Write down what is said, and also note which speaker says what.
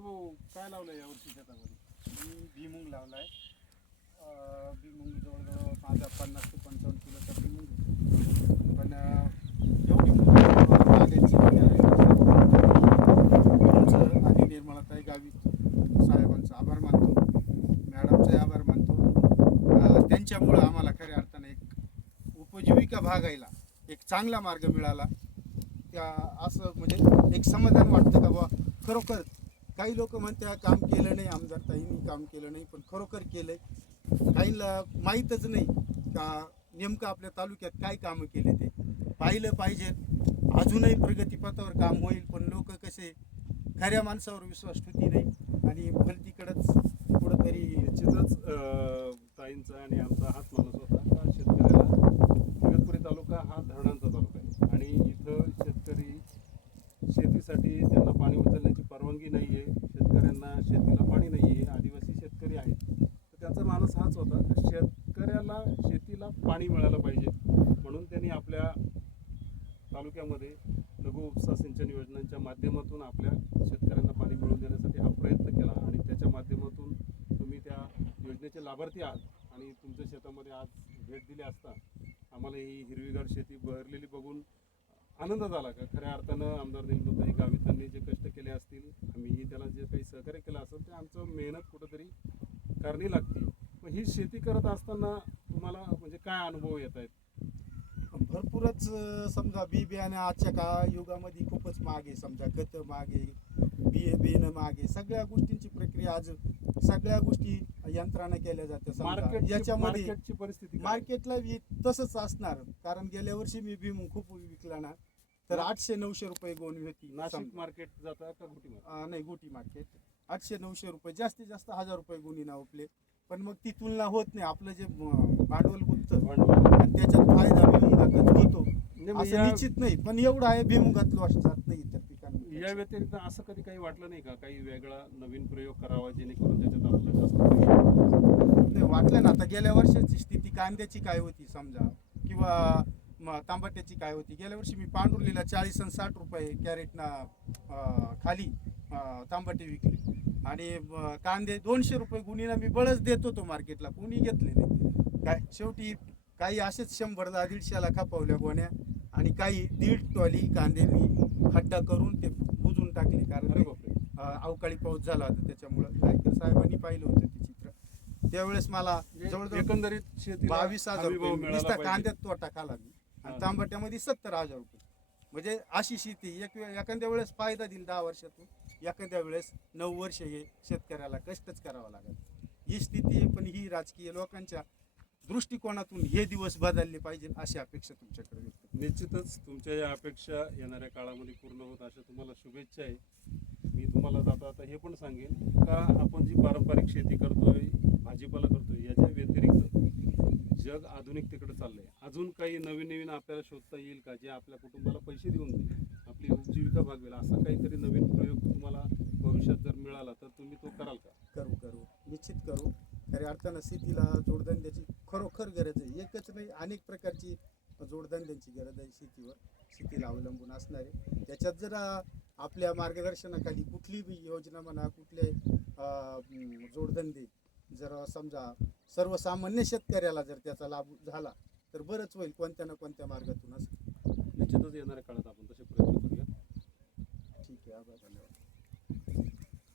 Speaker 1: भाऊ काय लावलं यावर्षी शेतामध्ये?
Speaker 2: मी भीमुंग लावलाय. भीमुंग जवळजवळ माझा पन्नास ते पंचावन्न किलोचा भीमुंग पण अं, एवढी मोठी आहे. आणि निर्मलाताई गावी साहेबांचा आभार मानतो. मॅडमचे आभार मानतो. त्यांच्यामुळं आम्हाला खऱ्या अर्थानं एक उपजीविका भागायला एक चांगला मार्ग मिळाला. त्या असं म्हणजे एक समाधान वाटतं का बा खरोखर काही लोक म्हणतात काम केलं नाही आमदार ताईंनी काम केलं नाही पण खरोखर केलंय. काहींना माहीतच नाही का नेमकं आपल्या तालुक्यात काय कामं केले ते. पाहिलं पाहिजे. अजूनही प्रगतीपथावर काम होईल पण लोक कसे खऱ्या माणसावर विश्वास ठेवती नाही. आणि भलतीकडंच कुठंतरी
Speaker 1: चित्रच ताईंचा आणि आमचा हात माणूस शेतकऱ्याला इगतपुरी तालुका हा धरणांचा तालुका आहे आणि इथं शेतकरी शेतीसाठी त्यांना पाणी उचलण्याची परवानगी नाही आहे शेतकऱ्यांना शेतीला पाणी नाही आहे आदिवासी शेतकरी आहेत तर त्यांचा माणूस हाच होता. शेतकऱ्याला शेतीला पाणी मिळालं पाहिजे. म्हणून त्यांनी आपल्या तालुक्यामध्ये लघु उपसा सिंचन योजनांच्या माध्यमातून आपल्या शेतकऱ्यांना पाणी मिळवून देण्यासाठी हा प्रयत्न केला. आणि त्याच्या माध्यमातून तुम्ही त्या योजनेचे लाभार्थी आहात आणि तुमच्या शेतामध्ये आज भेट दिली असता आम्हाला ही हिरवीगार शेती बहरलेली बघून आनंद झाला का? खऱ्या अर्थानं आमदार देशमुखताई गावी त्यांनी जे कष्ट केले असतील आम्हीही त्याला जे काही सहकार्य केलं असेल ते आमचं मेहनत कुठंतरी करणी लागते. ही शेती करत असताना तुम्हाला म्हणजे काय अनुभव येत आहेत?
Speaker 2: भरपूरच समजा बी बियाणे आजच्या काळ युगामध्ये खूपच आहे. समजा खत आहे बी बियाणं आहे. सगळ्या गोष्टींची प्रक्रिया आज सगळ्या गोष्टी यंत्रानं केल्या
Speaker 1: मार्केट
Speaker 2: याच्यामध्ये
Speaker 1: मार्केटची परिस्थिती?
Speaker 2: मार्केटला बी तसंच असणार. कारण गेल्या वर्षी मी भीम खूप विकला ना तर आठशे नऊशे रुपये गोणी होती.
Speaker 1: नाशिक. मार्केट जाता का गुटी
Speaker 2: नाही गोटी मार्केट. आठशे नऊशे रुपये जास्तीत जास्त हजार रुपये गुणी नावपले पण मग ती तुलना होत नाही. आपलं जे भांडवल गुंततं
Speaker 1: भांडवल.
Speaker 2: आणि त्याच्यात फायदा भीमुगातच होतो. असं
Speaker 1: या-
Speaker 2: निश्चित नाही पण एवढं आहे भीमुगात लॉस जात नाही इतर
Speaker 1: या व्यतिरिक्त असं कधी काही वाटलं नाही का? काही वेगळा नवीन प्रयोग करावा जेणेकरून त्याच्यात आपलं जास्त
Speaker 2: नाही वाटलं ना. आता गेल्या वर्षाची स्थिती कांद्याची काय होती समजा? किंवा म- तांबट्याची काय होती? गेल्या वर्षी मी पांडुर्लीला चाळीस आणि साठ रुपये कॅरेटना अं, खाली अं, तांबटे विकले. आणि कांदे दोनशे रुपये गुणीला मी बळच देत होतो मार्केटला. कोणी घेतले नाही. काय शेवटी काही असेच शंभर दहा दीडशेला खपवल्या गोण्या आणि काही दीड टॉली कांदे मी खड्डा करून ते बुजून टाकले. कारण ते अवकाळी पाऊस झाला होता. त्याच्यामुळं गायकर साहेबांनी पाहिलं होतं ते चित्र. त्यावेळेस मला
Speaker 1: म्हणजे
Speaker 2: जवळजवळ
Speaker 1: एकंदरीत शेतीला
Speaker 2: बावीस हजार रुपये. कांद्यात तोटा खाला मी. आणि. तांबट्यामध्ये सत्तर हजार रुपये. म्हणजे अशी शेती. एक एखाद्या वेळेस फायदा दिल दहा वर्षातून. एखाद्या वेळेस नऊ वर्ष हे शेतकऱ्याला कष्टच करावं लागेल. ही स्थिती आहे पण ही राजकीय लोकांच्या दृष्टिकोनातून हे दिवस बदलले पाहिजे अशी अपेक्षा तुमच्याकडे व्यक्त
Speaker 1: निश्चितच तुमच्या या अपेक्षा येणाऱ्या काळामध्ये पूर्ण होत अशा तुम्हाला शुभेच्छा आहे. मी तुम्हाला जाता आता हे पण सांगेन का आपण जी पारंपरिक शेती करतोय भाजीपाला करतोय याच्या व्यतिरिक्त जग आधुनिकतेकडे चाललंय. अजून काही नवीन नवीन आपल्याला शोधता येईल का जे आपल्या कुटुंबाला पैसे देऊन देईल? आपली उपजीविका भागवेल असा काहीतरी नवीन प्रयोग तुम्हाला भविष्यात जर मिळाला तर तुम्ही तो कराल का?
Speaker 2: करू करू. निश्चित करू. खऱ्या अर्थानं शेतीला जोडधंद्याची खरोखर गरज आहे. एकच नाही अनेक प्रकारची जोडधंद्यांची गरज आहे शेतीवर. शेतीला अवलंबून असणार. आहे त्याच्यात जर आपल्या मार्गदर्शनाखाली कुठली बी योजना म्हणा कुठले जोडधंदे जर समजा सर्वसामान्य शेतकऱ्याला जर त्याचा लाभ झाला तर बरंच होईल कोणत्या ना कोणत्या मार्गातूनच